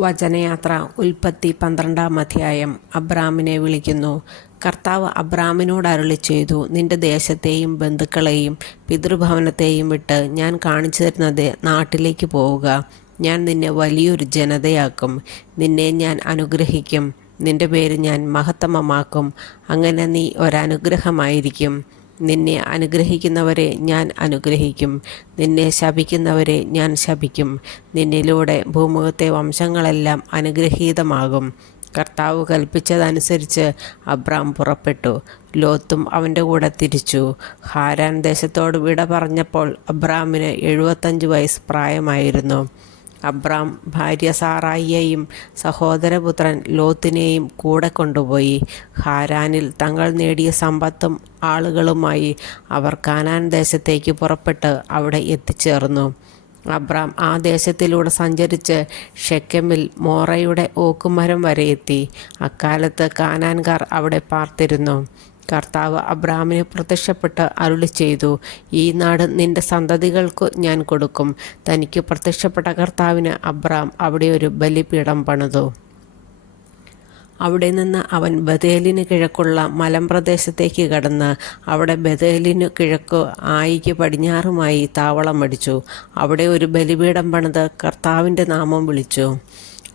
വചനയാത്ര ഉൽപ്പത്തി 12-ാം അധ്യായം. അബ്രാമിനെ വിളിക്കുന്നു. കർത്താവ് അബ്രാമിനോട് അരുളിച്ചെയ്തു, നിന്റെ ദേശത്തെയും ബന്ധുക്കളെയും പിതൃഭവനത്തെയും വിട്ട് ഞാൻ കാണിച്ചു തരുന്ന നാട്ടിലേക്ക് പോവുക. ഞാൻ നിന്നെ വലിയൊരു ജനതയാക്കും. നിന്നെ ഞാൻ അനുഗ്രഹിക്കും. നിന്റെ പേര് ഞാൻ മഹത്തമമാക്കും. അങ്ങനെ നീ ഒരനുഗ്രഹമായിരിക്കും. നിന്നെ അനുഗ്രഹിക്കുന്നവരെ ഞാൻ അനുഗ്രഹിക്കും, നിന്നെ ശപിക്കുന്നവരെ ഞാൻ ശപിക്കും. നിന്നിലൂടെ ഭൂമുഖത്തെ വംശങ്ങളെല്ലാം അനുഗ്രഹീതമാകും. കർത്താവ് കൽപ്പിച്ചതനുസരിച്ച് അബ്രാം പുറപ്പെട്ടു. ലോത്തും അവൻ്റെ കൂടെ തിരിച്ചു. ഹാരാൻ ദേശത്തോട് വിട പറഞ്ഞപ്പോൾ അബ്രാമിന് 75 വയസ്സ് പ്രായമായിരുന്നു. അബ്രാം ഭാര്യ സാറായിയെയും സഹോദരപുത്രൻ ലോത്തിനെയും കൂടെ കൊണ്ടുപോയി. ഹാരാനിൽ തങ്ങൾ നേടിയ സമ്പത്തും ആളുകളുമായി അവർ കാനാൻ ദേശത്തേക്ക് പുറപ്പെട്ട് അവിടെ എത്തിച്ചേർന്നു. അബ്രാം ആ ദേശത്തിലൂടെ സഞ്ചരിച്ച് ഷെക്കെമിൽ മോറയുടെ ഓക്കുമരം വരെ എത്തി. അക്കാലത്ത് കാനാൻകാർ അവിടെ പാർത്തിരുന്നു. കർത്താവ് അബ്രാമിന് പ്രത്യക്ഷപ്പെട്ട് അരുളിച്ചെയ്തു, ഈ നാട് നിന്റെ സന്തതികൾക്ക് ഞാൻ കൊടുക്കും. തനിക്ക് പ്രത്യക്ഷപ്പെട്ട കർത്താവിന് അബ്രാം അവിടെ ഒരു ബലിപീഠം പണിതു. അവിടെ നിന്ന് അവൻ ബഥേലിന് കിഴക്കുള്ള മലമ്പ്രദേശത്തേക്ക് കടന്ന് അവിടെ ബഥേലിനു കിഴക്ക് ആയിക്ക് പടിഞ്ഞാറുമായി താവളമടിച്ചു. അവിടെ ഒരു ബലിപീഠം പണിത് കർത്താവിൻ്റെ നാമം വിളിച്ചു.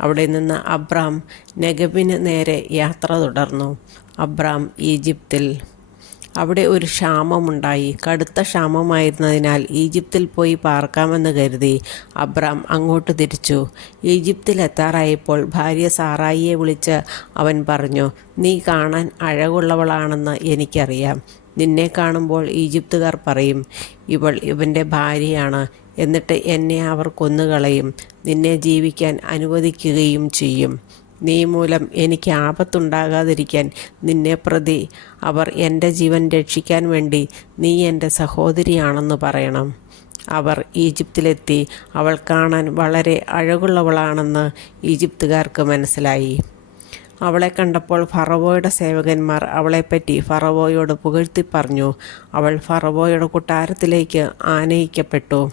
അവിടെ നിന്ന് അബ്രാം നെഗബിന് നേരെ യാത്ര തുടർന്നു. അബ്രാം ഈജിപ്തിൽ. അവിടെ ഒരു ക്ഷാമമുണ്ടായി. കടുത്ത ക്ഷാമമായിരുന്നതിനാൽ ഈജിപ്തിൽ പോയി പാർക്കാമെന്ന് കരുതി അബ്രാം അങ്ങോട്ട് തിരിച്ചു. ഈജിപ്തിലെത്താറായപ്പോൾ ഭാര്യ സാറായിയെ വിളിച്ച് അവൻ പറഞ്ഞു, നീ കാണാൻ അഴകുള്ളവളാണെന്ന് എനിക്കറിയാം. നിന്നെ കാണുമ്പോൾ ഈജിപ്തുകാർ പറയും, ഇവൾ ഇവൻ്റെ ഭാര്യയാണ്. എന്നിട്ട് എന്നെ അവർ കൊന്നുകളയും. നിന്നെ ജീവിക്കാൻ അനുവദിക്കുകയും ചെയ്യും. നീ മൂലം എനിക്ക് ആപത്തുണ്ടാകാതിരിക്കാൻ നിന്നെ പ്രതി അവർ എൻ്റെ ജീവൻ രക്ഷിക്കാൻ വേണ്ടി നീ എൻ്റെ സഹോദരിയാണെന്ന് പറയണം. അവർ ഈജിപ്തിലെത്തി. അവൾ കാണാൻ വളരെ അഴകുള്ളവളാണെന്ന് ഈജിപ്തുകാർക്ക് മനസ്സിലായി. അവളെ കണ്ടപ്പോൾ ഫറവോയുടെ സേവകന്മാർ അവളെപ്പറ്റി ഫറവോയോട് പുകഴ്ത്തി പറഞ്ഞു. അവൾ ഫറവോയുടെ കൊട്ടാരത്തിലേക്ക് ആനയിക്കപ്പെട്ടു.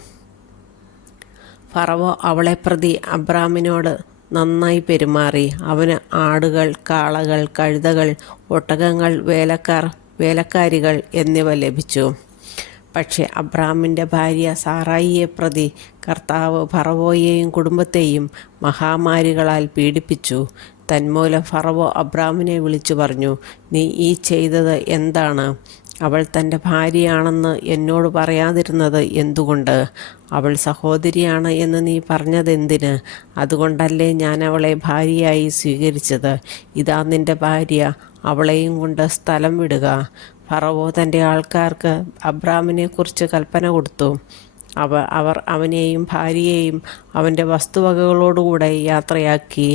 ഫറവോ അവളെ പ്രതി അബ്രാമിനോട് നന്നായി പെരുമാറി. അവന് ആടുകൾ, കാളകൾ, കഴുതകൾ, ഒട്ടകങ്ങൾ, വേലക്കാരികൾ എന്നിവ ലഭിച്ചു. പക്ഷേ അബ്രാമിൻ്റെ ഭാര്യ സാറായിയെ പ്രതി കർത്താവ് ഫറവോയെയും കുടുംബത്തെയും മഹാമാരികളാൽ പീഡിപ്പിച്ചു. തന്മൂലം ഫറവോ അബ്രാമിനെ വിളിച്ചു പറഞ്ഞു, നീ ഈ ചെയ്തത് എന്താണ്? അവൾ തൻ്റെ ഭാര്യയാണെന്ന് എന്നോട് പറയാതിരുന്നത് എന്തുകൊണ്ട്? അവൾ സഹോദരിയാണ് എന്ന് നീ പറഞ്ഞതെന്തിന്? അതുകൊണ്ടല്ലേ ഞാൻ അവളെ ഭാര്യയായി സ്വീകരിച്ചത്. ഇതാ നിൻ്റെ ഭാര്യ, അവളെയും കൊണ്ട് സ്ഥലം വിടുക. ഫറവോ തൻ്റെ ആൾക്കാർക്ക് അബ്രാമിനെക്കുറിച്ച് കൽപ്പന കൊടുത്തു. അവർ അവനെയും ഭാര്യയെയും അവൻ്റെ വസ്തുവകകളോടുകൂടെ യാത്രയാക്കി.